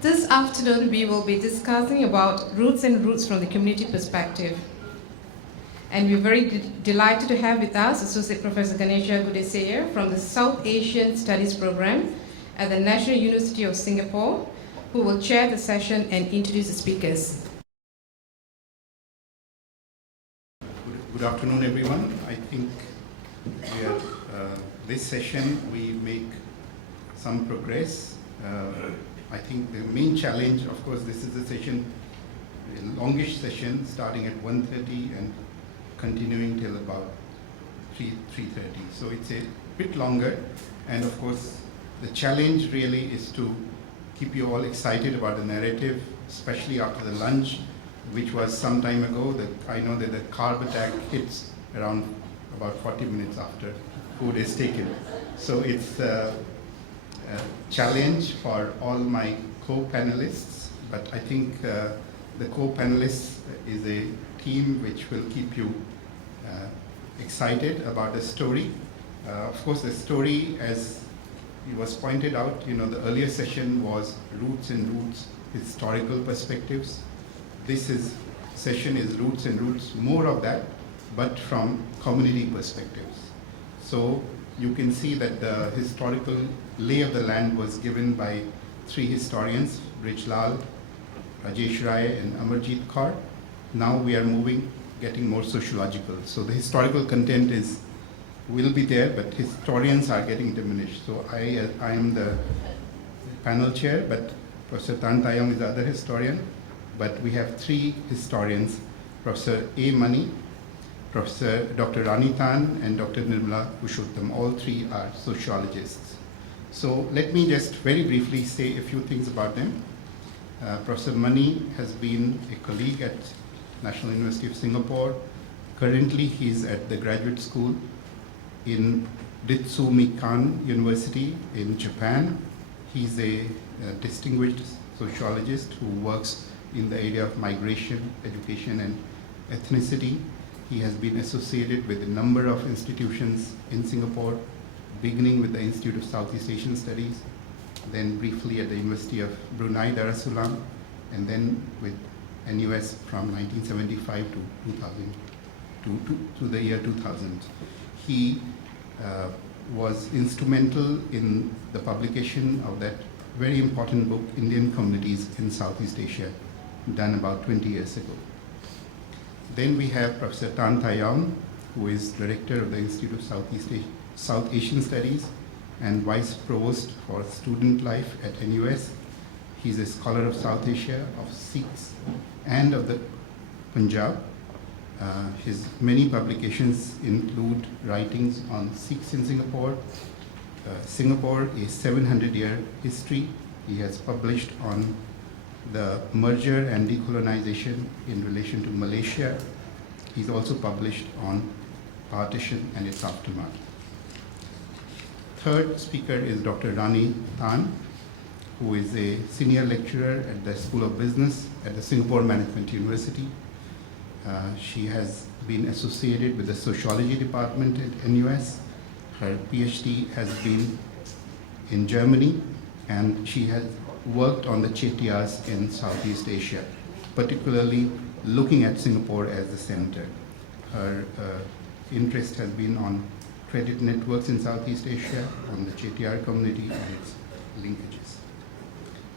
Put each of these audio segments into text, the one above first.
This afternoon, we will be discussing about roots and roots from the community perspective. And we're very delighted to have with us Associate Professor Ganesha Gudesayer from the South Asian Studies Program at the National University of Singapore, who will chair the session and introduce the speakers. Good afternoon, everyone. I think this session we make some progress. I think the main challenge, of course, this is a session, a longish session starting at 1:30 and continuing till about 3:30. So it's a bit longer, and of course, the challenge really is to keep you all excited about the narrative, especially after the lunch, which was some time ago. I know that the carb attack hits around about 40 minutes after food is taken. So it's a challenge for all my co-panelists, but I think the co-panelists is a team which will keep you excited about the story. Of course, the story, as it was pointed out, the earlier session was roots and roots, historical perspectives. This session is roots and roots, more of that, but from community perspectives. So you can see that the historical lay of the land was given by three historians, Rich Lal, Rajesh Rai, and Amarjit Kaur. Now we are getting more sociological. So the historical content will be there, but historians are getting diminished. So I am the panel chair, but Professor Tan Taeyong is the other historian. But we have three historians, Professor A. Mani, Professor Dr. Rani Tan, and Dr. Nirmala Purushottam. All three are sociologists. So let me just very briefly say a few things about them. Professor Mani has been a colleague at National University of Singapore. Currently, he's at the graduate school in Ritsumeikan University in Japan. He's a distinguished sociologist who works in the area of migration, education, and ethnicity. He has been associated with a number of institutions in Singapore, beginning with the Institute of Southeast Asian Studies, then briefly at the University of Brunei Darussalam, and then with NUS from 1975 to 2000, to the year 2000. He was instrumental in the publication of that very important book, Indian Communities in Southeast Asia, done about 20 years ago. Then we have Professor Tan Taeyong, who is director of the Institute of South Asian Studies and vice provost for student life at NUS. He's a scholar of South Asia, of Sikhs, and of the Punjab. His many publications include writings on Sikhs in Singapore, Singapore, a 700-year history. He has published on the merger and decolonization in relation to Malaysia. He's also published on partition and its aftermath. Third speaker is Dr. Rani Tan, who is a senior lecturer at the School of Business at the Singapore Management University. She has been associated with the sociology department at NUS. Her PhD has been in Germany, and she has worked on the Chettiars in Southeast Asia, particularly looking at Singapore as the center. Her interest has been on credit networks in Southeast Asia, on the Chettiar community and its linkages.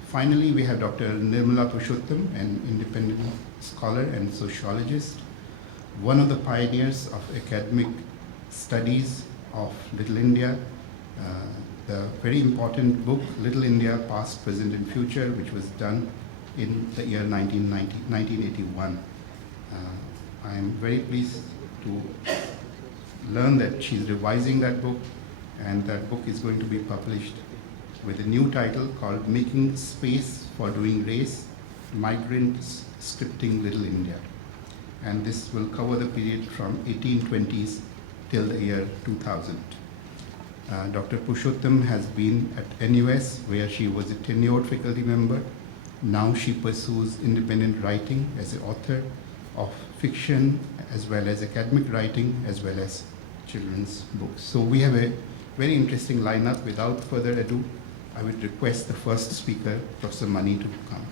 Finally, we have Dr. Nirmala Purushottam, an independent scholar and sociologist, one of the pioneers of academic studies of Little India, the very important book, Little India, Past, Present, and Future, which was done in the year 1981. I am very pleased to learn that she's revising that book, and that book is going to be published with a new title called Making Space for Doing Race, Migrants Scripting Little India. And this will cover the period from 1820s till the year 2000. Dr. Purushottam has been at NUS, where she was a tenured faculty member. Now she pursues independent writing as an author of fiction, as well as academic writing, as well as children's books. So we have a very interesting lineup. Without further ado, I would request the first speaker, Professor Mani, to come.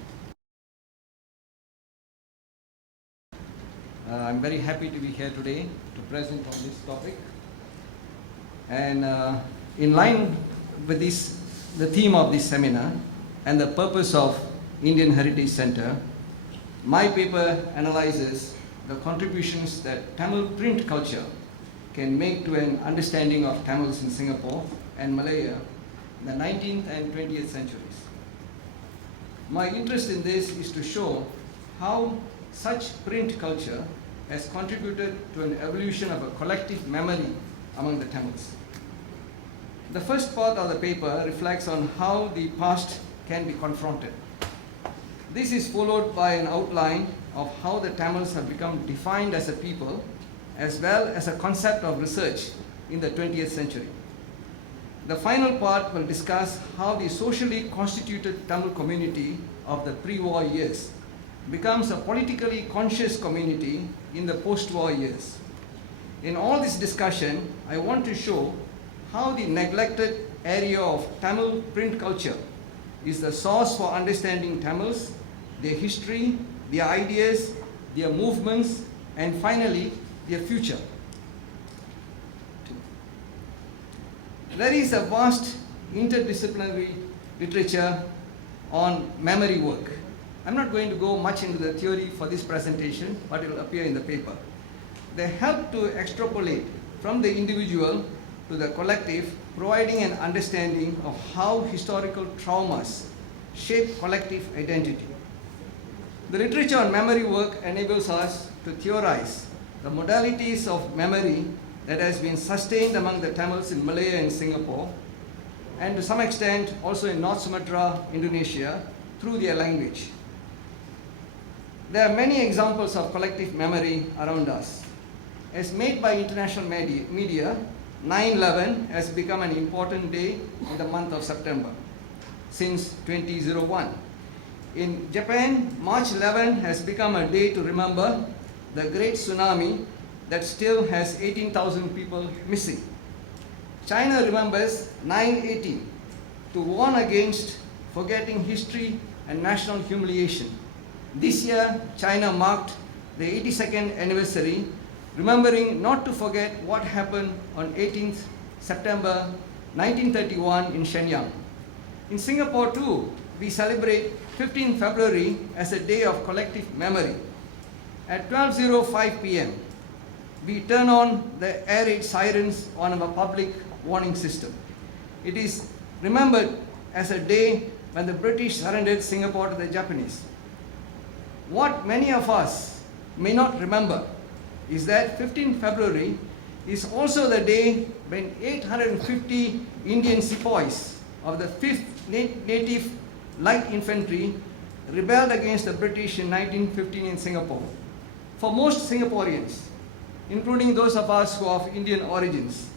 I'm very happy to be here today to present on this topic. And in line with the theme of this seminar and the purpose of Indian Heritage Center, my paper analyzes the contributions that Tamil print culture can make to an understanding of Tamils in Singapore and Malaya in the 19th and 20th centuries. My interest in this is to show how such print culture has contributed to an evolution of a collective memory among the Tamils. The first part of the paper reflects on how the past can be confronted. This is followed by an outline of how the Tamils have become defined as a people, as well as a concept of research in the 20th century. The final part will discuss how the socially constituted Tamil community of the pre-war years becomes a politically conscious community in the post-war years. In all this discussion, I want to show how the neglected area of Tamil print culture is the source for understanding Tamils, their history, their ideas, their movements, and finally, their future. There is a vast interdisciplinary literature on memory work. I'm not going to go much into the theory for this presentation, but it will appear in the paper. They help to extrapolate from the individual to the collective, providing an understanding of how historical traumas shape collective identity. The literature on memory work enables us to theorize the modalities of memory that has been sustained among the Tamils in Malaya and Singapore, and to some extent also in North Sumatra, Indonesia, through their language. There are many examples of collective memory around us. As made by international media, 9/11 has become an important day in the month of September since 2001. In Japan, March 11 has become a day to remember the great tsunami that still has 18,000 people missing. China remembers 9/18 to warn against forgetting history and national humiliation. This year, China marked the 82nd anniversary, remembering not to forget what happened on 18th September 1931 in Shenyang. In Singapore too, we celebrate 15th February as a day of collective memory. At 12:05 p.m., we turn on the air raid sirens on our public warning system. It is remembered as a day when the British surrendered Singapore to the Japanese. What many of us may not remember is that 15th February is also the day when 850 Indian sepoys of the 5th Native Light Infantry rebelled against the British in 1915 in Singapore. For most Singaporeans, including those of us who are of Indian origins,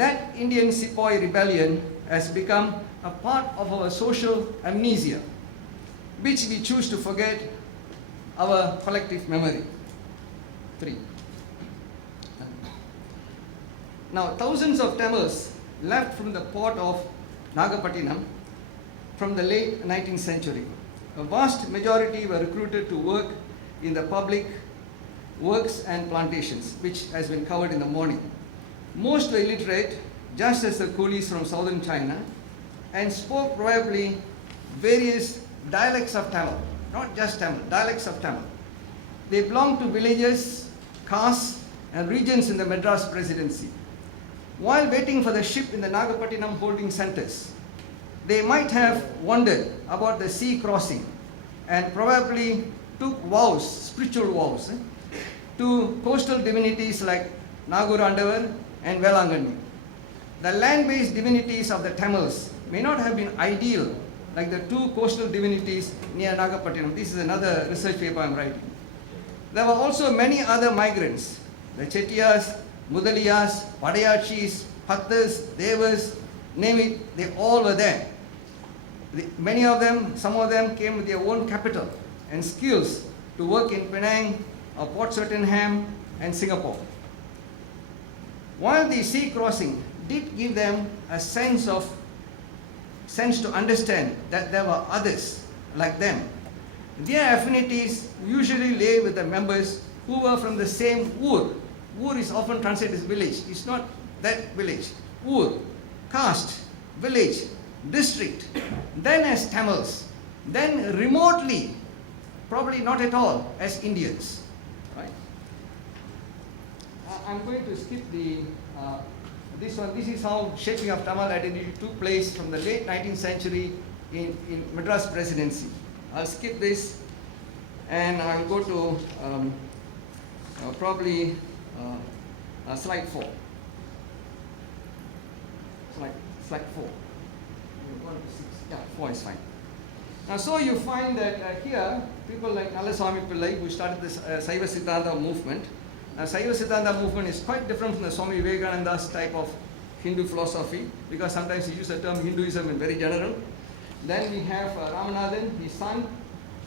that Indian sepoy rebellion has become a part of our social amnesia, which we choose to forget our collective memory. 3. Now, thousands of Tamils left from the port of Nagapattinam from the late 19th century. A vast majority were recruited to work in the public works and plantations, which has been covered in the morning. Most were illiterate, just as the coolies from southern China, and spoke probably various dialects of Tamil, not just Tamil, dialects of Tamil. They belonged to villages, castes, and regions in the Madras Presidency. While waiting for the ship in the Nagapattinam holding centers, they might have wondered about the sea crossing and probably took vows, spiritual vows, to coastal divinities like Nagurandavar and Velangani. The land-based divinities of the Tamils may not have been ideal like the two coastal divinities near Nagapattinam. This is another research paper I'm writing. There were also many other migrants, the Chettiars, Mudaliyas, Padayachis, Pattas, Devas, name it, they all were there. Many of them, some of them came with their own capital and skills to work in Penang, Port Swettenham, and Singapore. While the sea crossing did give them a sense of sense to understand that there were others like them. Their affinities usually lay with the members who were from the same Ur. Ur is often translated as village. It's not that village. Ur, caste, village, district, then as Tamils, then remotely, probably not at all, as Indians. Right? I'm going to skip this one. This is how shaping of Tamil identity took place from the late 19th century in Madras Presidency. I'll skip this and I'll go to probably slide 4. Slide 4. 1 to 6. Yeah, 4 is fine. Now, so you find that here, people like Nalaswami Pillai, who started this Saiva Siddhanta movement. Now, Saiva Siddhanta movement is quite different from the Swami Vivekananda's type of Hindu philosophy, because sometimes he uses the term Hinduism in very general. Then we have Ramanathan, his son,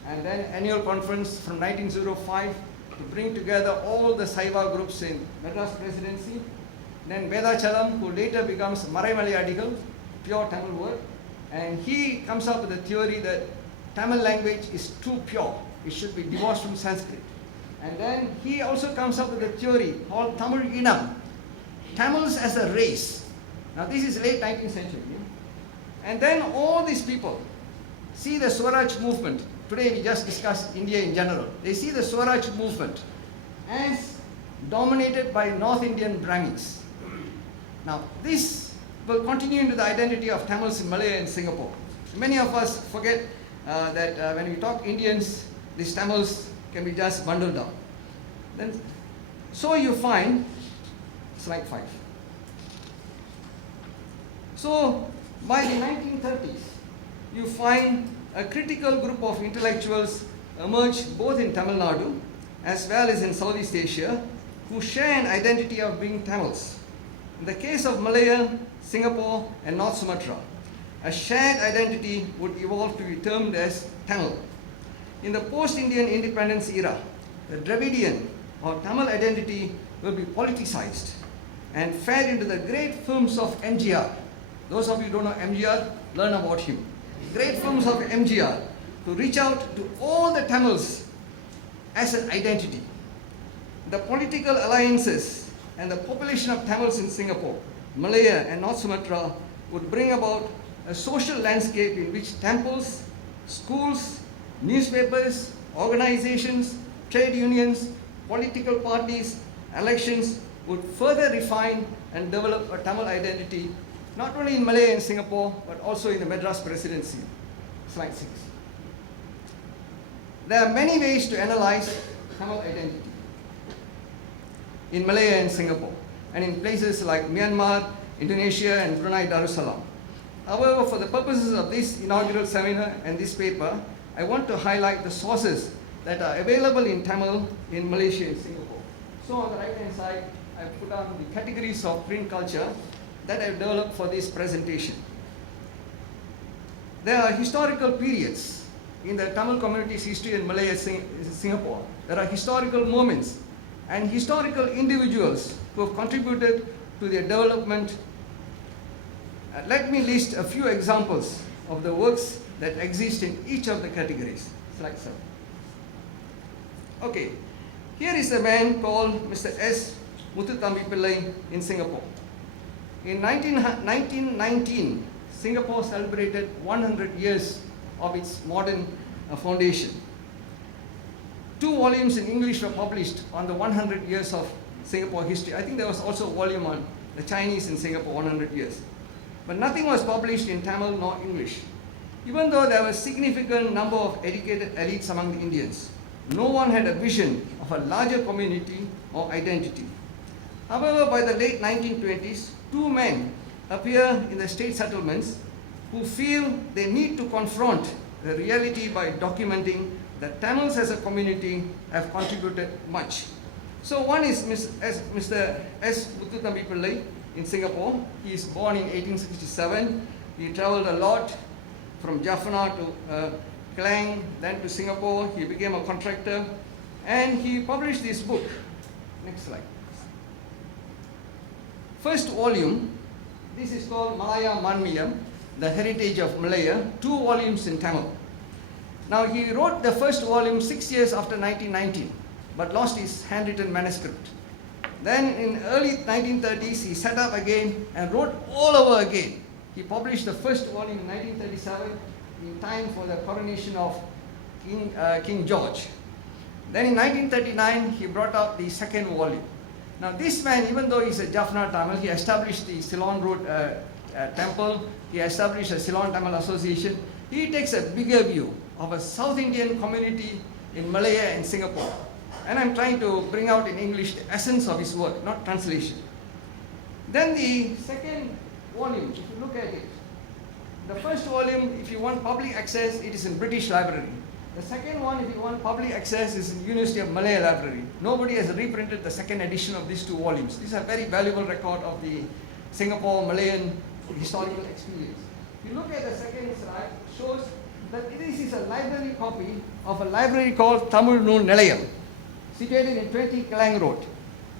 and then annual conference from 1905 to bring together all the Saiva groups in Madras Presidency. Then Vedachalam, who later becomes Maraimali Adigal, pure Tamil word, and he comes up with a theory that Tamil language is too pure, it should be divorced from Sanskrit. And then he also comes up with a theory called Tamil Inam, Tamils as a race. Now this is late 19th century. And then all these people see the Swaraj movement. Today we just discussed India in general. They see the Swaraj movement as dominated by North Indian Brahmins. Now this will continue into the identity of Tamils in Malaya and Singapore. Many of us forget that when we talk Indians, these Tamils can be just bundled down. Then, so you find, slide 5. So by the 1930s, you find a critical group of intellectuals emerge both in Tamil Nadu as well as in Southeast Asia who share an identity of being Tamils. In the case of Malaya, Singapore and North Sumatra, a shared identity would evolve to be termed as Tamil. In the post-Indian independence era, the Dravidian or Tamil identity will be politicized and fed into the great films of MGR. Those of you who don't know MGR, learn about him. Great films of MGR to reach out to all the Tamils as an identity. The political alliances and the population of Tamils in Singapore, Malaya and North Sumatra would bring about a social landscape in which temples, schools, newspapers, organizations, trade unions, political parties, elections would further refine and develop a Tamil identity, not only in Malaya and Singapore, but also in the Madras Presidency. Slide 6. There are many ways to analyze Tamil identity in Malaya and Singapore, and in places like Myanmar, Indonesia, and Brunei Darussalam. However, for the purposes of this inaugural seminar and this paper, I want to highlight the sources that are available in Tamil in Malaysia and Singapore. So on the right hand side, I put on the categories of print culture that I've developed for this presentation. There are historical periods in the Tamil community's history in Malaya and Singapore. There are historical moments and historical individuals who have contributed to their development. Let me list a few examples of the works that exist in each of the categories. Slide 7. Okay, here is a man called Mr. S2PT1N Pillai in Singapore. In 1919, Singapore celebrated 100 years of its modern foundation. 2 volumes in English were published on the 100 years of Singapore history. I think there was also a volume on the Chinese in Singapore 100 years. But nothing was published in Tamil nor English. Even though there was a significant number of educated elites among the Indians, no one had a vision of a larger community or identity. However, by the late 1920s, 2 men appear in the state settlements who feel they need to confront the reality by documenting that Tamils as a community have contributed much. So one is Mr. S2PT1N Pillai in Singapore. He is born in 1867. He traveled a lot from Jaffna to Klang, then to Singapore. He became a contractor and he published this book. Next slide. First volume, this is called Malaya Manmiyam, The Heritage of Malaya, 2 volumes in Tamil. Now he wrote the first volume 6 years after 1919, but lost his handwritten manuscript. Then in early 1930s, he set up again and wrote all over again. He published the first volume in 1937 in time for the coronation of King George. Then in 1939, he brought out the second volume. Now this man, even though he's a Jaffna Tamil, he established the Ceylon Road temple, he established a Ceylon Tamil Association. He takes a bigger view of a South Indian community in Malaya and Singapore. And I'm trying to bring out in English the essence of his work, not translation. Then the second volume, if you look at it, the first volume, if you want public access, it is in British Library. The second one, if you want public access, is in University of Malaya Library. Nobody has reprinted the second edition of these 2 volumes. These are very valuable record of the Singapore Malayan historical experience. If you look at the second slide, it shows that this is a library copy of a library called Tamil Noon Nilayam, situated in 20 Klang Road,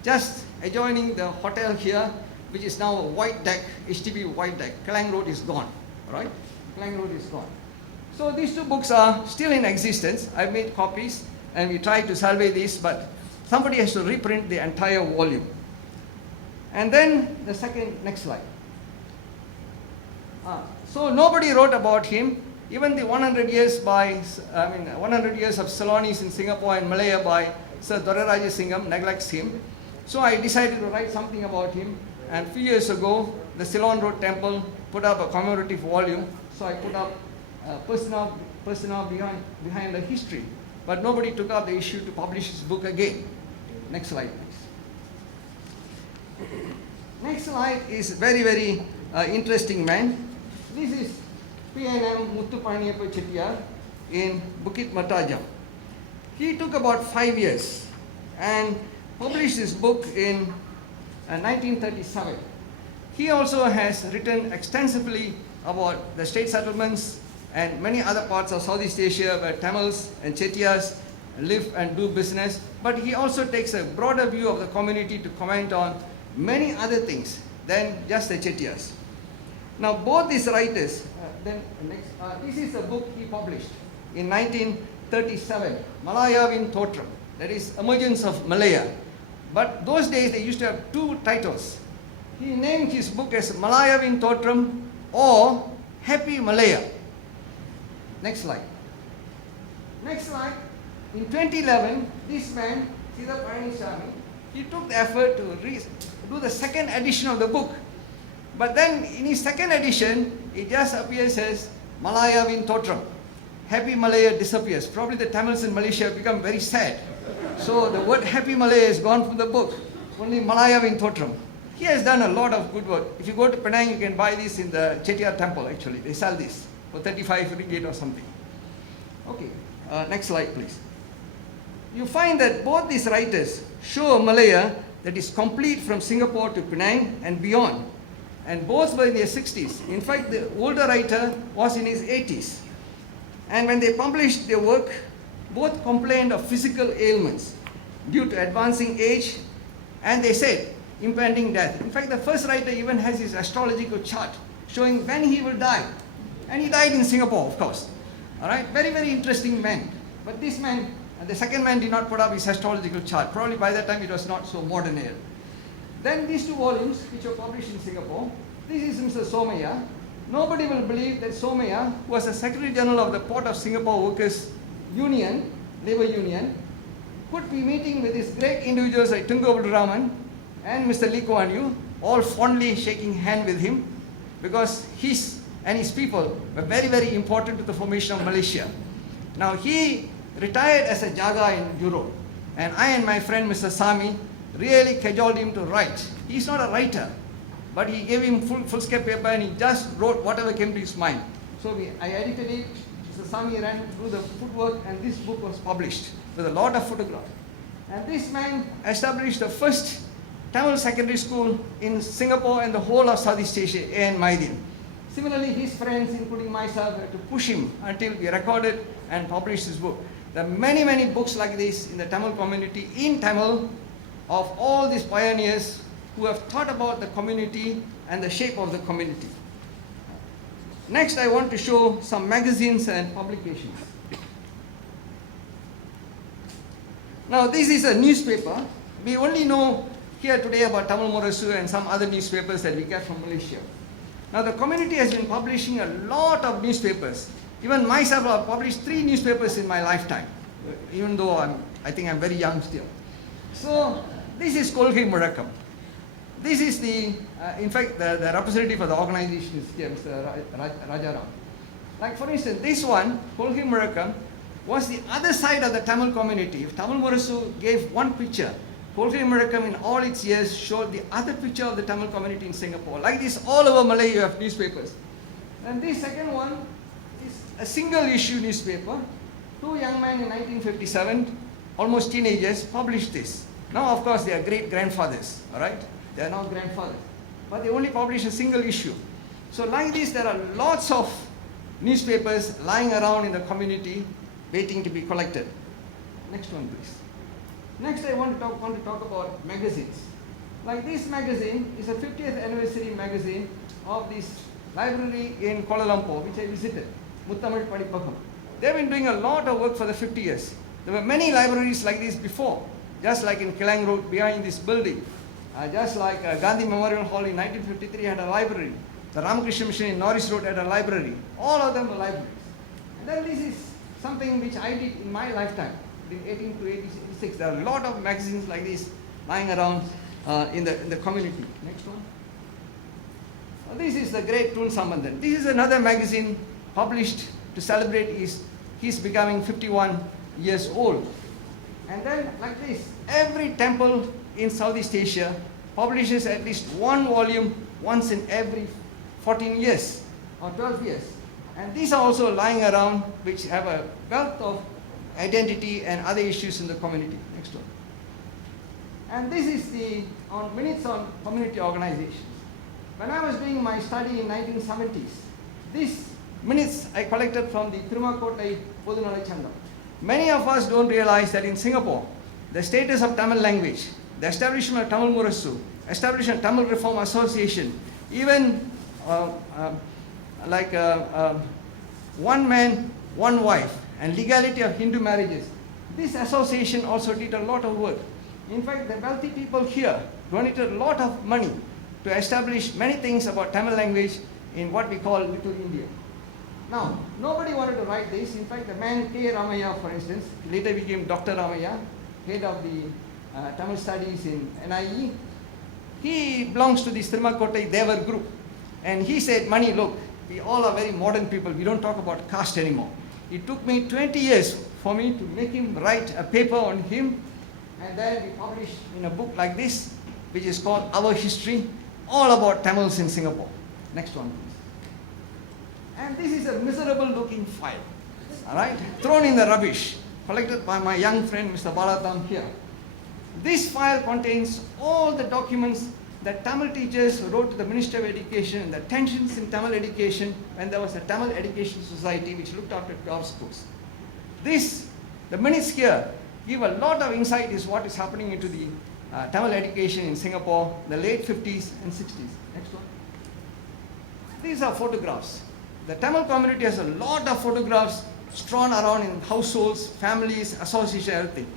just adjoining the hotel here, which is now a white deck, HDB white deck. Klang Road is gone, right? Klang Road is gone. So these 2 books are still in existence. I've made copies and we tried to survey this, but somebody has to reprint the entire volume. And then the next slide. So nobody wrote about him. Even the 100 years of Ceylonese in Singapore and Malaya by Sir Doraraja Singham neglects him. So I decided to write something about him. And a few years ago, the Ceylon Road Temple put up a commemorative volume. So I put up personnel behind the history. But nobody took up the issue to publish his book again. Next slide, please. Next slide is very, very interesting man. This is P.N.M. Muthupaniappa Chettiar in Bukit Matajam. He took about 5 years and published his book in 1937. He also has written extensively about the state settlements and many other parts of Southeast Asia where Tamils and Chettiars live and do business. But he also takes a broader view of the community to comment on many other things than just the Chettiars. Now both these writers, this is a book he published in 1937, Malayavin Thotram, that is Emergence of Malaya. But those days they used to have 2 titles. He named his book as Malayavin Thotram or Happy Malaya. Next slide. Next slide. In 2011, this man, Sridhar Palaniswamy, he took the effort to do the second edition of the book. But then in his second edition, it just appears as Malayavin Thotram. Happy Malaya disappears. Probably the Tamils in Malaysia have become very sad. So the word Happy Malaya is gone from the book. Only Malayavin Thotram. He has done a lot of good work. If you go to Penang, you can buy this in the Chettiar temple actually. They sell this for 35 ringgit or something. Okay, next slide please. You find that both these writers show a Malaya that is complete from Singapore to Penang and beyond. And both were in their 60s. In fact, the older writer was in his 80s. And when they published their work, both complained of physical ailments due to advancing age, and they said impending death. In fact, the first writer even has his astrological chart showing when he will die. And he died in Singapore, of course. All right, very, very interesting man. But this man, the second man, did not put up his astrological chart. Probably by that time it was not so modern yet. Then these 2 volumes, which were published in Singapore, this is Mr. Somaya. Nobody will believe that Somaya, who was the Secretary General of the Port of Singapore Workers Union, Labour Union, could be meeting with these great individuals like Tunku Abdul Rahman and Mr. Lee Kuan Yew, all fondly shaking hand with him, because his and his people were very, very important to the formation of Malaysia. Now he retired as a Jaga in Europe, and I and my friend Mr. Sami really cajoled him to write. He's not a writer, but he gave him full-scale paper and he just wrote whatever came to his mind. So I edited it, Mr. Sami ran through the footwork, and this book was published with a lot of photographs. And this man established the first Tamil secondary school in Singapore and the whole of Southeast Asia, A.N. Maidin. Similarly, his friends, including myself, had to push him until we recorded and published this book. There are many, many books like this in the Tamil community, in Tamil, of all these pioneers who have thought about the community and the shape of the community. Next, I want to show some magazines and publications. Now, this is a newspaper. We only know here today about Tamil Murasu and some other newspapers that we get from Malaysia. Now, the community has been publishing a lot of newspapers. Even myself, I've published 3 newspapers in my lifetime, even though I think I'm very young still. So, this is Kolkai Murakam. This is in fact, the representative of the organization is here, Mr. Rajaram. Like for instance, this one, Kolkai Murakam, was the other side of the Tamil community. If Tamil Murasu gave one picture, Kolkai Murakam in all its years showed the other picture of the Tamil community in Singapore. Like this, all over Malay you have newspapers. And this second one is a single issue newspaper. 2 young men in 1957, almost teenagers, published this. Now, of course, they are great-grandfathers, all right? They are now grandfathers. But they only publish a single issue. So like this, there are lots of newspapers lying around in the community waiting to be collected. Next one, please. Next, I want to talk about magazines. Like this magazine is a 50th anniversary magazine of this library in Kuala Lumpur, which I visited, Muttamil Padipakam. They've been doing a lot of work for the 50 years. There were many libraries like this before, just like in Kelang Road behind this building. Just like Gandhi Memorial Hall in 1953 had a library. The Ramakrishna Mission in Norris Road had a library. All of them were libraries. And then this is something which I did in my lifetime, in 18 to 86. There are a lot of magazines like this lying around in the community. Next one. This is the great Tun Sambandhan. This is another magazine published to celebrate his becoming 51 years old. And then like this, every temple in Southeast Asia publishes at least one volume once in every 14 years or 12 years. And these are also lying around, which have a wealth of identity and other issues in the community. Next one. And this is minutes on community organizations. When I was doing my study in 1970s, these minutes I collected from the Thirumakottai Podunalai Chandam. Many of us don't realize that in Singapore, the status of Tamil language, the establishment of Tamil Murasu, establishment of Tamil Reform Association, even one man, one wife, and legality of Hindu marriages. This association also did a lot of work. In fact, the wealthy people here donated a lot of money to establish many things about Tamil language in what we call Little India. Now, nobody wanted to write this. In fact, the man K. Ramaya, for instance, later became Dr. Ramaya, head of the Tamil studies in NIE. He belongs to the Thirumakottai Devar group. And he said, Mani, look, we all are very modern people. We don't talk about caste anymore. It took me 20 years for me to make him write a paper on him. And then we published in a book like this, which is called Our History, all about Tamils in Singapore. Next one, please. And this is a miserable looking file, all right, thrown in the rubbish, collected by my young friend, Mr. Balatam here. This file contains all the documents that Tamil teachers wrote to the Minister of Education and the tensions in Tamil education when there was a Tamil Education Society which looked after 12 schools. The minutes here give a lot of insight into what is happening into the Tamil education in Singapore in the late 50s and 60s. Next one. These are photographs. The Tamil community has a lot of photographs strewn around in households, families, associations, everything.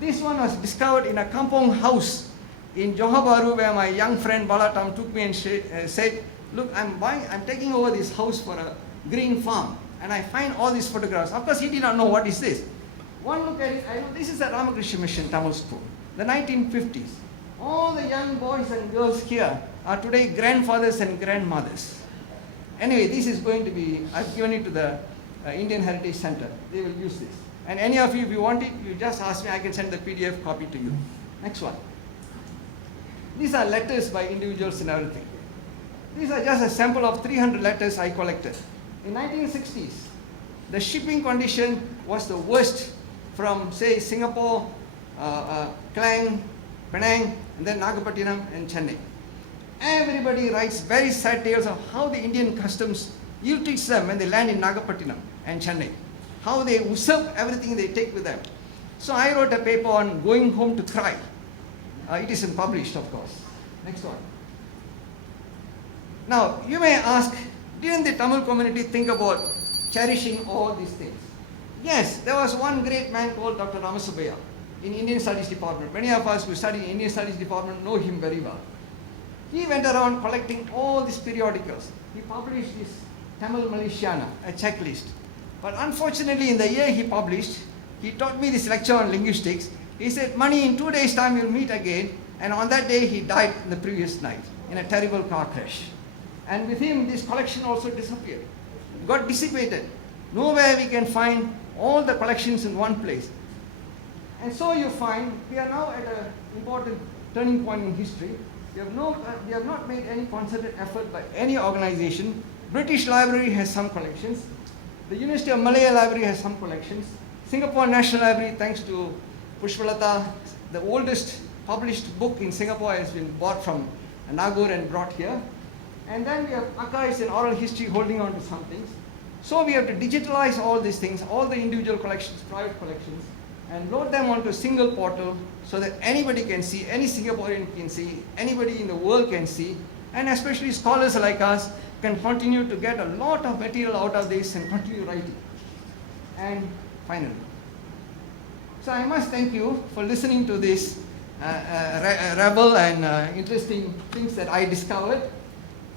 This one was discovered in a kampong house in Johor Bahru where my young friend Balatam took me and said, look, I'm taking over this house for a green farm and I find all these photographs. Of course, he did not know what is this. One look at it, I know this is the Ramakrishna Mission Tamil School, the 1950s. All the young boys and girls here are today grandfathers and grandmothers. Anyway, this is going to be, I've given it to the Indian Heritage Center. They will use this. And any of you, if you want it, you just ask me, I can send the PDF copy to you. Next one. These are letters by individuals and everything. These are just a sample of 300 letters I collected. In 1960s, the shipping condition was the worst from, say, Singapore, Klang, Penang, and then Nagapattinam and Chennai. Everybody writes very sad tales of how the Indian customs ill-treats them when they land in Nagapattinam and Chennai. How they usurp everything they take with them. So I wrote a paper on going home to cry. It isn't published, of course. Next one. Now, you may ask, didn't the Tamil community think about cherishing all these things? Yes, there was one great man called Dr. Ramasubaya in Indian Studies Department. Many of us who study Indian Studies Department know him very well. He went around collecting all these periodicals. He published this Tamil Malaysiana, a checklist. But unfortunately, in the year he published, he taught me this lecture on linguistics. He said, Mani, in 2 days' time we'll meet again. And on that day, he died the previous night in a terrible car crash. And with him, this collection also disappeared. It got dissipated. Nowhere we can find all the collections in one place. And so you find we are now at an important turning point in history. We have not made any concerted effort by any organization. British Library has some collections. The University of Malaya Library has some collections. Singapore National Library, thanks to Pushpalata, the oldest published book in Singapore has been bought from Nagore and brought here. And then we have archives and oral history holding on to some things. So we have to digitalize all these things, all the individual collections, private collections, and load them onto a single portal so that anybody can see, any Singaporean can see, anybody in the world can see, and especially scholars like us can continue to get a lot of material out of this and continue writing. And finally, so I must thank you for listening to this rebel and interesting things that I discovered.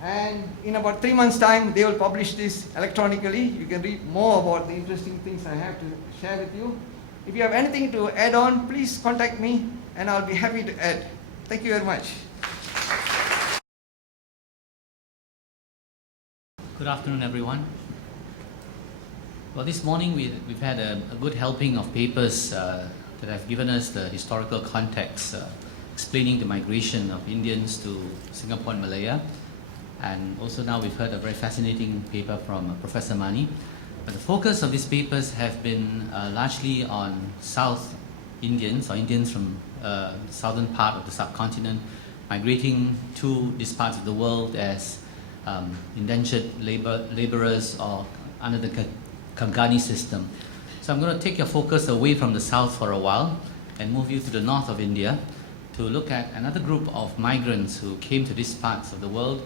And in about 3 months' time, they will publish this electronically. You can read more about the interesting things I have to share with you. If you have anything to add on, please contact me, and I'll be happy to add. Thank you very much. Good afternoon, everyone. Well, this morning we've had a good helping of papers that have given us the historical context, explaining the migration of Indians to Singapore and Malaya. And also now we've heard a very fascinating paper from Professor Mani. But the focus of these papers have been largely on South Indians, or Indians from the southern part of the subcontinent, migrating to these parts of the world as indentured laborers or under the Kangani system. So I'm going to take your focus away from the south for a while and move you to the north of India to look at another group of migrants who came to these parts of the world,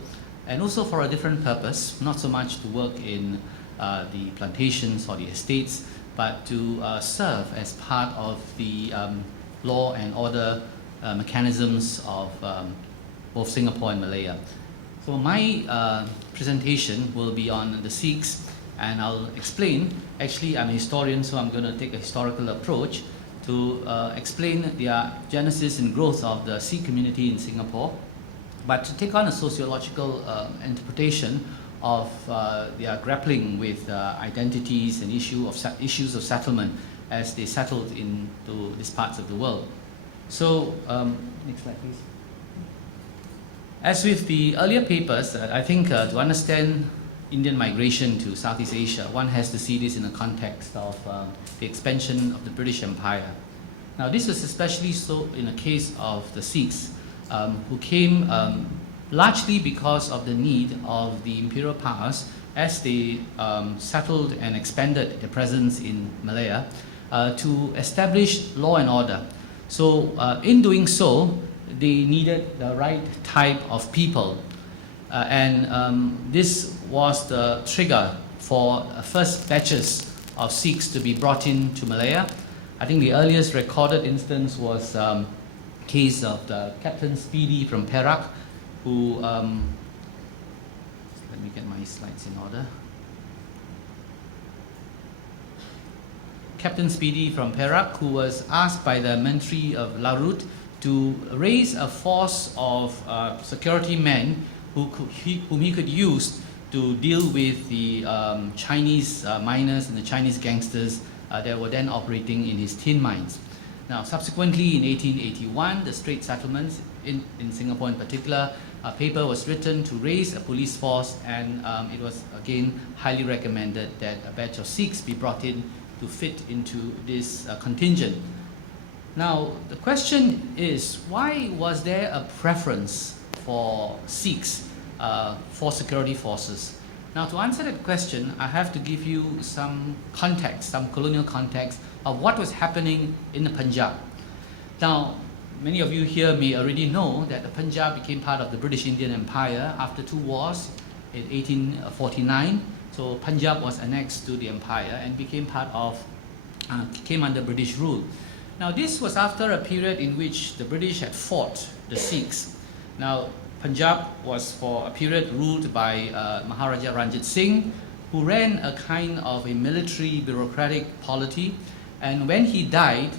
and also for a different purpose, not so much to work in the plantations or the estates, but to serve as part of the law and order mechanisms of both Singapore and Malaya. So my presentation will be on the Sikhs, and I'll explain. Actually, I'm a historian, so I'm going to take a historical approach to explain the genesis and growth of the Sikh community in Singapore, but to take on a sociological interpretation of their grappling with identities and issues of settlement as they settled into these parts of the world. So, next slide, please. As with the earlier papers, I think to understand Indian migration to Southeast Asia, one has to see this in the context of the expansion of the British Empire. Now, this was especially so in the case of the Sikhs, who came largely because of the need of the imperial powers as they settled and expanded their presence in Malaya to establish law and order. So in doing so, they needed the right type of people. And this was the trigger for first batches of Sikhs to be brought in to Malaya. I think the earliest recorded instance was case of the Captain Speedy from Perak, who, let me get my slides in order. Captain Speedy from Perak, who was asked by the Menteri of Larut to raise a force of security men whom he could use to deal with the Chinese miners and the Chinese gangsters that were then operating in his tin mines. Now, subsequently in 1881, the Strait Settlements in Singapore in particular, a paper was written to raise a police force, and it was again highly recommended that a batch of Sikhs be brought in to fit into this contingent. Now, the question is, why was there a preference for Sikhs for security forces? Now, to answer that question, I have to give you some context, some colonial context of what was happening in the Punjab. Now, many of you here may already know that the Punjab became part of the British Indian Empire after 2 wars, in 1849. So Punjab was annexed to the empire and became part of, came under British rule. Now this was after a period in which the British had fought the Sikhs. Now Punjab was for a period ruled by Maharaja Ranjit Singh, who ran a kind of a military bureaucratic polity, and when he died,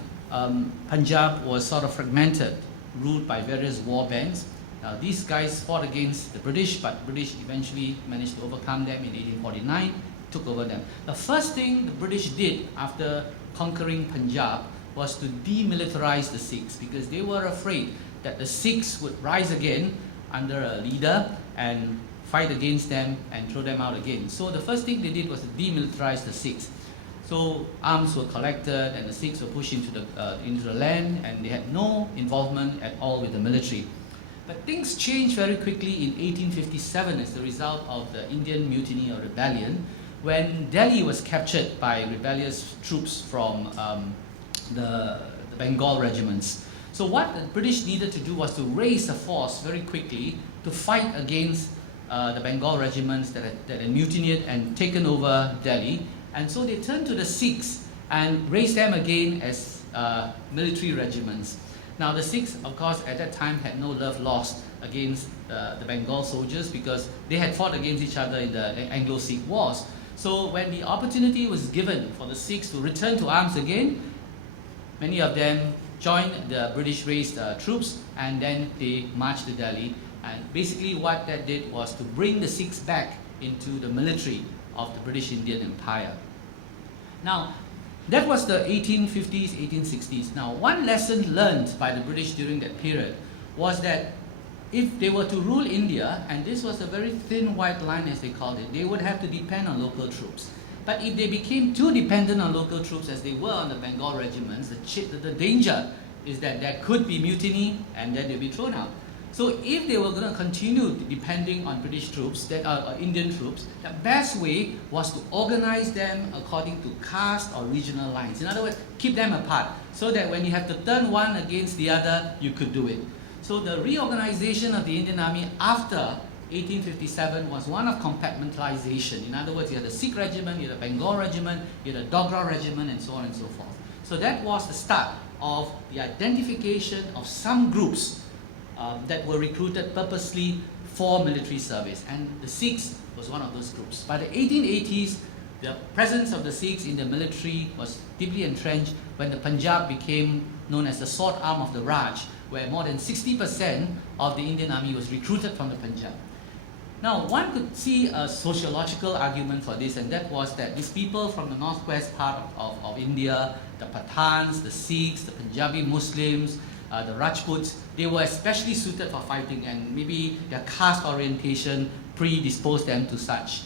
Punjab was sort of fragmented, ruled by various war bands. Now these guys fought against the British, but British eventually managed to overcome them in 1849, took over them. The first thing the British did after conquering Punjab was to demilitarize the Sikhs, because they were afraid that the Sikhs would rise again under a leader and fight against them and throw them out again. So the first thing they did was to demilitarize the Sikhs. So arms were collected and the Sikhs were pushed into the land, and they had no involvement at all with the military. But things changed very quickly in 1857 as a result of the Indian Mutiny or Rebellion, when Delhi was captured by rebellious troops from the Bengal regiments. So what the British needed to do was to raise a force very quickly to fight against the Bengal regiments that had mutinied and taken over Delhi. And so they turned to the Sikhs and raised them again as military regiments. Now the Sikhs, of course, at that time had no love lost against the Bengal soldiers, because they had fought against each other in the Anglo-Sikh wars. So when the opportunity was given for the Sikhs to return to arms again, many of them joined the British-raised troops, and then they marched to Delhi. And basically what that did was to bring the Sikhs back into the military of the British Indian Empire. Now, that was the 1850s, 1860s. Now, one lesson learned by the British during that period was that if they were to rule India, and this was a very thin white line as they called it, they would have to depend on local troops. But if they became too dependent on local troops as they were on the Bengal regiments, the danger is that there could be mutiny and then they'd be thrown out. So if they were going to continue depending on British troops, that are Indian troops, the best way was to organize them according to caste or regional lines. In other words, keep them apart, so that when you have to turn one against the other, you could do it. So the reorganization of the Indian Army after 1857 was one of compartmentalization. In other words, you had the Sikh regiment, you had the Bengal regiment, you had the Dogra regiment, and so on and so forth. So that was the start of the identification of some groups that were recruited purposely for military service, and the Sikhs was one of those groups. By the 1880s, the presence of the Sikhs in the military was deeply entrenched when the Punjab became known as the sword arm of the Raj, where more than 60% of the Indian army was recruited from the Punjab. Now, one could see a sociological argument for this, and that was that these people from the northwest part of India, the Pathans, the Sikhs, the Punjabi Muslims, the Rajputs, they were especially suited for fighting, and maybe their caste orientation predisposed them to such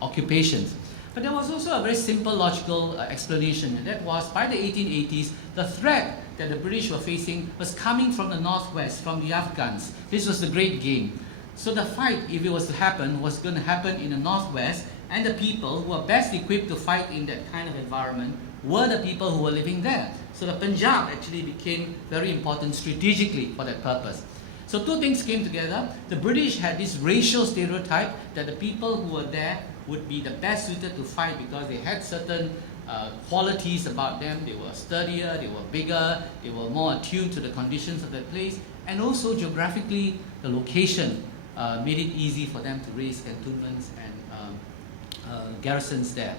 occupations. But there was also a very simple logical explanation, and that was by the 1880s, the threat that the British were facing was coming from the northwest, from the Afghans. This was the great game. So the fight, if it was to happen, was going to happen in the northwest, and the people who were best equipped to fight in that kind of environment were the people who were living there. So the Punjab actually became very important strategically for that purpose. So two things came together. The British had this racial stereotype that the people who were there would be the best suited to fight because they had certain qualities about them. They were sturdier, they were bigger, they were more attuned to the conditions of that place, and also geographically the location made it easy for them to raise cantonments and garrisons there.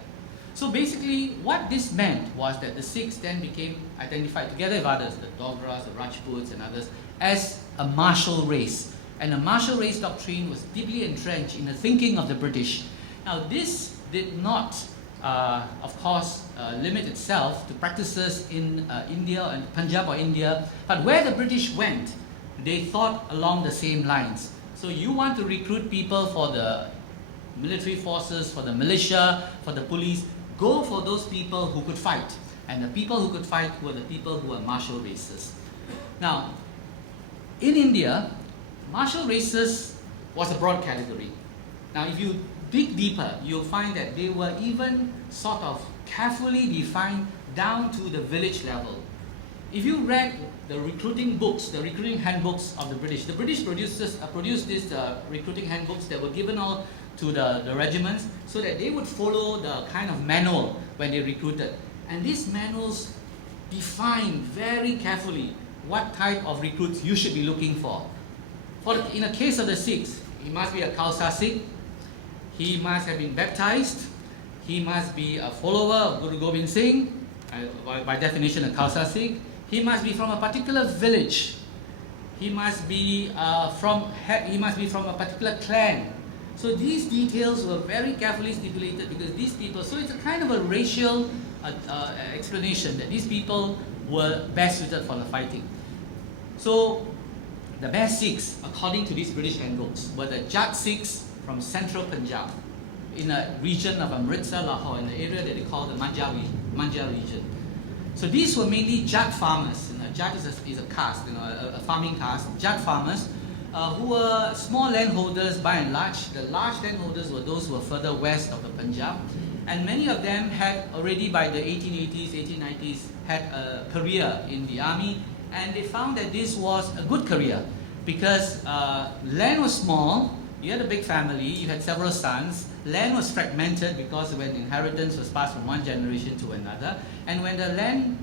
So basically what this meant was that the Sikhs then became identified together with others, the Dogras, the Rajputs and others, as a martial race. And the martial race doctrine was deeply entrenched in the thinking of the British. Now this did not, of course, limit itself to practices in India and Punjab or India, but where the British went, they thought along the same lines. So you want to recruit people for the military forces, for the militia, for the police, go for those people who could fight. And the people who could fight were the people who were martial races. Now, in India, martial races was a broad category. Now, if you dig deeper, you'll find that they were even sort of carefully defined down to the village level. if you read the recruiting books, the recruiting handbooks of the British produced these recruiting handbooks that were given out to the regiments so that they would follow the kind of manual when they recruited. And these manuals define very carefully what type of recruits you should be looking for. In the case of the Sikhs, he must be a Khalsa Sikh, he must have been baptized, he must be a follower of Guru Gobind Singh, by definition a Khalsa Sikh, he must be from a particular village, he must be from a particular clan. So these details were very carefully stipulated because these people, so it's a kind of a racial explanation that these people were best suited for the fighting. So the best Sikhs, according to these British handbooks, were the Jat Sikhs from central Punjab, in a region of Amritsar, Lahore, in the area that they call the Manja region. So these were mainly Jat farmers. Jat is a caste, a farming caste. Jat farmers who were small landholders by and large. The large landholders were those who were further west of the Punjab. And many of them had already by the 1880s, 1890s, had a career in the army. And they found that this was a good career because land was small, you had a big family, you had several sons, land was fragmented because when inheritance was passed from one generation to another, and when the land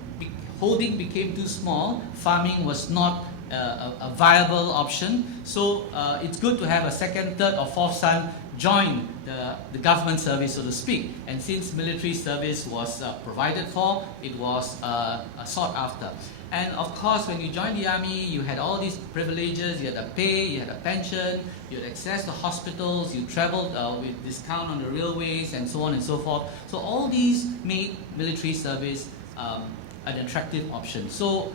holding became too small, farming was not a viable option. So it's good to have a second, third or fourth son join the government service, so to speak. And since military service was provided for, it was sought after. And of course, when you joined the army, you had all these privileges, you had a pay, you had a pension, you had access to hospitals, you traveled with discount on the railways, and so on and so forth. So all these made military service an attractive option. So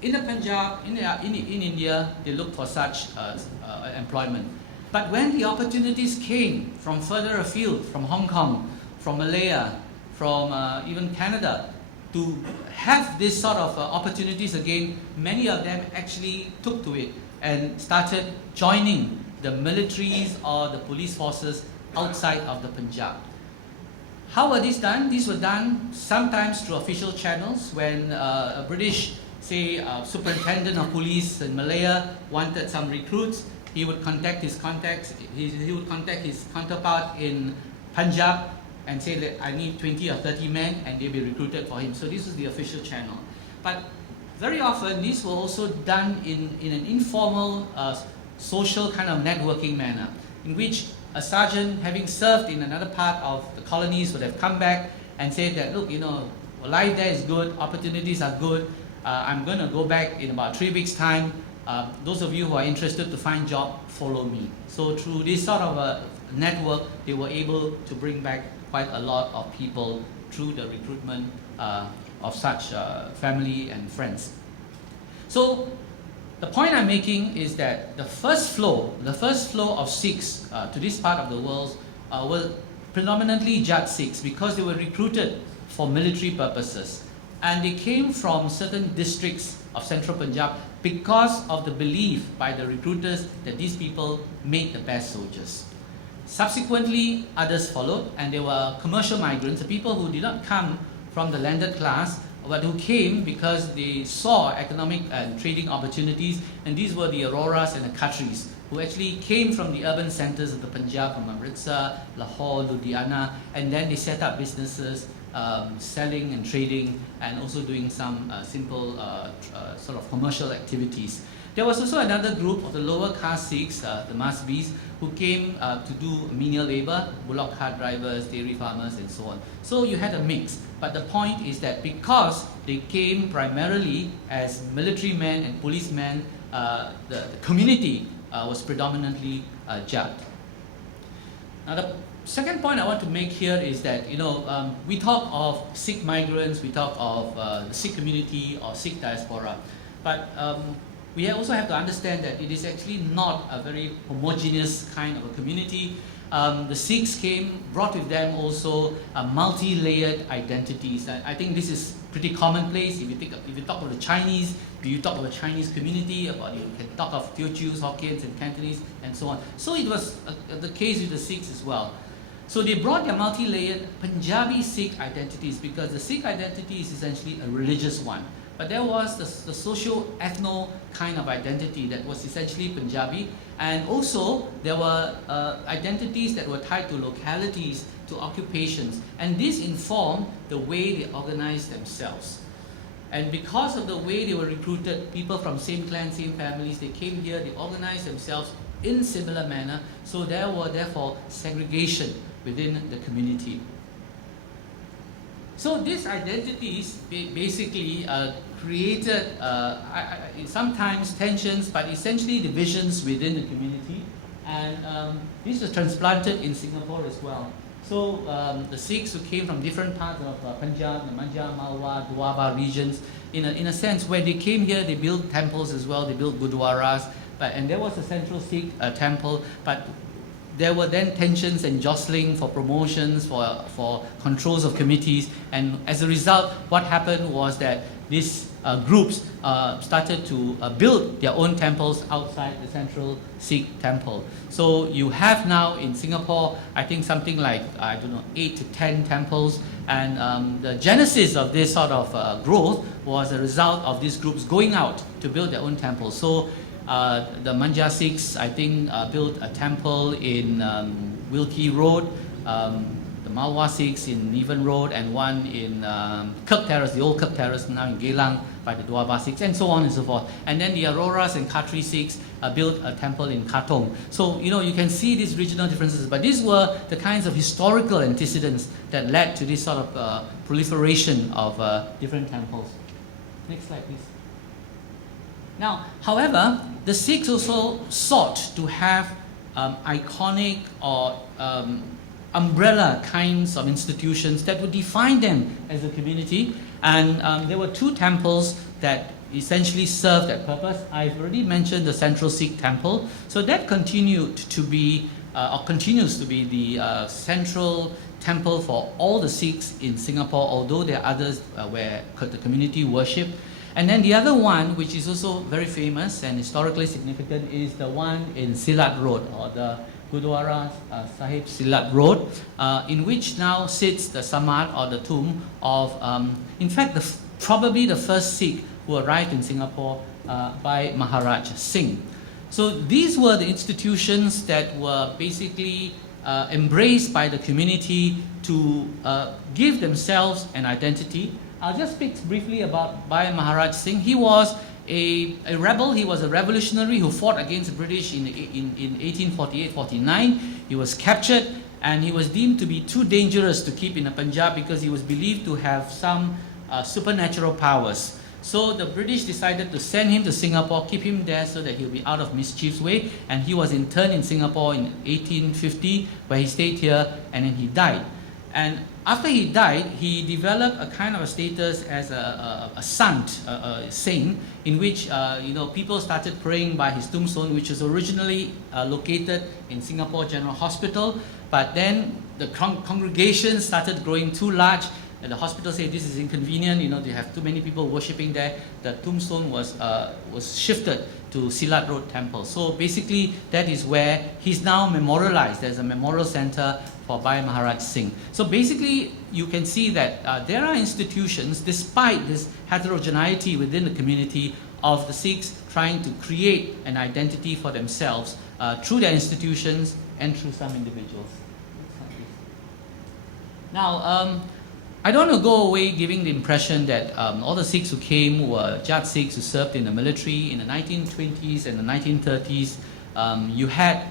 in the Punjab, in India, they looked for such employment. But when the opportunities came from further afield, from Hong Kong, from Malaya, from even Canada, to have this sort of opportunities again, many of them actually took to it and started joining the militaries or the police forces outside of the Punjab. How were these done? These were done sometimes through official channels when a British, say, superintendent of police in Malaya wanted some recruits. He would contact his contacts, he would contact his counterpart in Punjab and say that I need 20 or 30 men, and they'll be recruited for him. So this was the official channel. But very often these were also done in an informal social kind of networking manner, in which a sergeant having served in another part of the colonies would have come back and said that, look, life there is good, opportunities are good, I'm going to go back in about 3 weeks' time. Those of you who are interested to find job, follow me. So through this sort of a network, they were able to bring back quite a lot of people through the recruitment of such family and friends. So the point I'm making is that the first flow of Sikhs to this part of the world were predominantly Jat Sikhs because they were recruited for military purposes. And they came from certain districts of central Punjab because of the belief by the recruiters that these people made the best soldiers. Subsequently, others followed, and there were commercial migrants, the people who did not come from the landed class, but who came because they saw economic and trading opportunities, and these were the Auroras and the Khatris, who actually came from the urban centers of the Punjab, from Amritsar, Lahore, Ludhiana, and then they set up businesses, selling and trading, and also doing some simple sort of commercial activities. There was also another group of the lower caste Sikhs, the Masbis, who came to do menial labor, bullock cart drivers, dairy farmers, and so on. So you had a mix. But the point is that because they came primarily as military men and policemen, the community was predominantly Jat. Now the second point I want to make here is that we talk of Sikh migrants, we talk of the Sikh community or Sikh diaspora, but we also have to understand that it is actually not a very homogeneous kind of a community. The Sikhs brought with them also multi-layered identities. I think this is pretty commonplace. If you talk of the Chinese, you talk of a Chinese community, you can talk of Teochews, Hokkiens, and Cantonese, and so on. So it was the case with the Sikhs as well. So they brought their multi-layered Punjabi Sikh identities because the Sikh identity is essentially a religious one. but there was the socio-ethno kind of identity that was essentially Punjabi, and also there were identities that were tied to localities, to occupations, and this informed the way they organized themselves. And because of the way they were recruited, people from same clan, same families, they came here, they organized themselves in similar manner, so there were therefore segregation within the community. So these identities basically created sometimes tensions, but essentially divisions within the community, and this was transplanted in Singapore as well. So the Sikhs who came from different parts of Punjab, the Manjha, Malwa, Doaba regions, in a sense, when they came here, they built temples as well, they built gurdwaras, and there was a central Sikh temple, but there were then tensions and jostling for promotions, for controls of committees, and as a result, what happened was that these groups started to build their own temples outside the central Sikh temple. So you have now in Singapore, I think something like, 8 to 10 temples, and the genesis of this sort of growth was a result of these groups going out to build their own temples. So the Manjha Sikhs, I think, built a temple in Wilkie Road, the Malwa Sikhs in Niven Road, and one in Kirk Terrace, the old Kirk Terrace, now in Geylang by the Doaba Sikhs, and so on and so forth. And then the Auroras and Khatri Sikhs built a temple in Katong. So, you can see these regional differences, but these were the kinds of historical antecedents that led to this sort of proliferation of different temples. Next slide, please. Now, however, the Sikhs also sought to have iconic or umbrella kinds of institutions that would define them as a community, and there were two temples that essentially served that purpose. I've already mentioned the Central Sikh Temple, so that continued to be or continues to be the central temple for all the Sikhs in Singapore, although there are others where the community worship. And then the other one, which is also very famous and historically significant, is the one in Silat Road, or the Gurdwara Sahib Silat Road, in which now sits the Samad, or the tomb of, in fact, probably the first Sikh who arrived in Singapore by Maharaj Singh. So these were the institutions that were basically embraced by the community to give themselves an identity. I'll just speak briefly about Bhai Maharaj Singh. He was a rebel, he was a revolutionary who fought against the British in 1848-49. He was captured and he was deemed to be too dangerous to keep in the Punjab because he was believed to have some supernatural powers. So the British decided to send him to Singapore, keep him there so that he'll be out of mischief's way, and he was interned in Singapore in 1850, where he stayed here and then he died. And after he died, he developed a kind of a status as a sant, a saint, in which people started praying by his tombstone, which was originally located in Singapore General Hospital. But then the congregation started growing too large, and the hospital said this is inconvenient. They have too many people worshipping there. The tombstone was shifted to Silat Road Temple. So basically, that is where he's now memorialized. There's a memorial center for Bhai Maharaj Singh. So basically, you can see that there are institutions, despite this heterogeneity within the community of the Sikhs trying to create an identity for themselves through their institutions and through some individuals. Now, I don't want to go away giving the impression that all the Sikhs who came were Jat Sikhs who served in the military in the 1920s and the 1930s. You had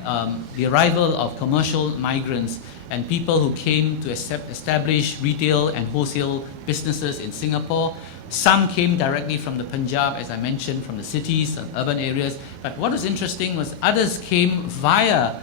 the arrival of commercial migrants and people who came to establish retail and wholesale businesses in Singapore. Some came directly from the Punjab, as I mentioned, from the cities and urban areas. But what was interesting was others came via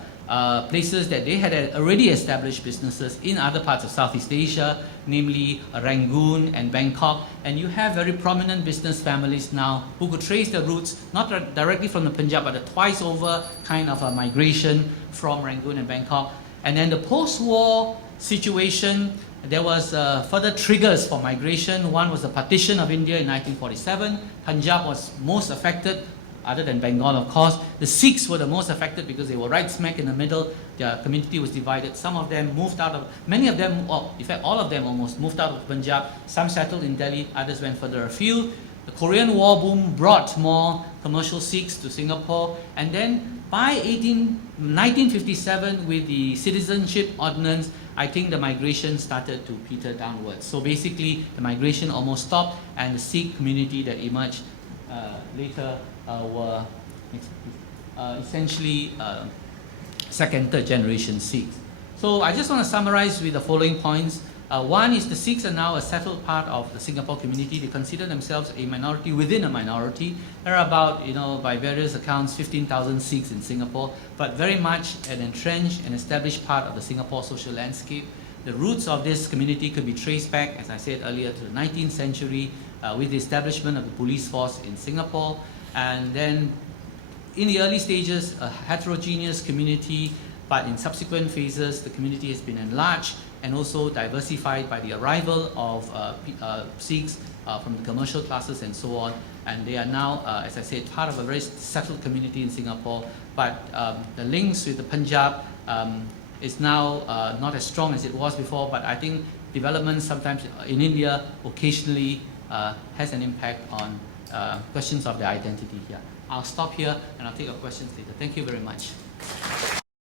places that they had already established businesses in other parts of Southeast Asia, namely Rangoon and Bangkok. And you have very prominent business families now who could trace their roots, not directly from the Punjab, but a twice over kind of a migration from Rangoon and Bangkok. And then the post-war situation, there was further triggers for migration. One was the partition of India in 1947. Punjab was most affected, other than Bengal, of course. The Sikhs were the most affected because they were right smack in the middle. Their community was divided. Some of them moved out of, many of them, well, in fact all of them almost moved out of Punjab. Some settled in Delhi, others went further afield. The Korean War boom brought more commercial Sikhs to Singapore, and then by 1957, with the Citizenship Ordinance, I think the migration started to peter downwards. So basically, the migration almost stopped, and the Sikh community that emerged later were essentially second, third generation Sikhs. So I just want to summarize with the following points. One is the Sikhs are now a settled part of the Singapore community. They consider themselves a minority within a minority. There are about, by various accounts, 15,000 Sikhs in Singapore, but very much an entrenched and established part of the Singapore social landscape. The roots of this community could be traced back, as I said earlier, to the 19th century with the establishment of the police force in Singapore. And then in the early stages, a heterogeneous community, but in subsequent phases, the community has been enlarged and also diversified by the arrival of Sikhs from the commercial classes and so on. And they are now, as I said, part of a very settled community in Singapore. But the links with the Punjab is now not as strong as it was before. But I think development sometimes in India occasionally has an impact on questions of their identity here. I'll stop here and I'll take your questions later. Thank you very much.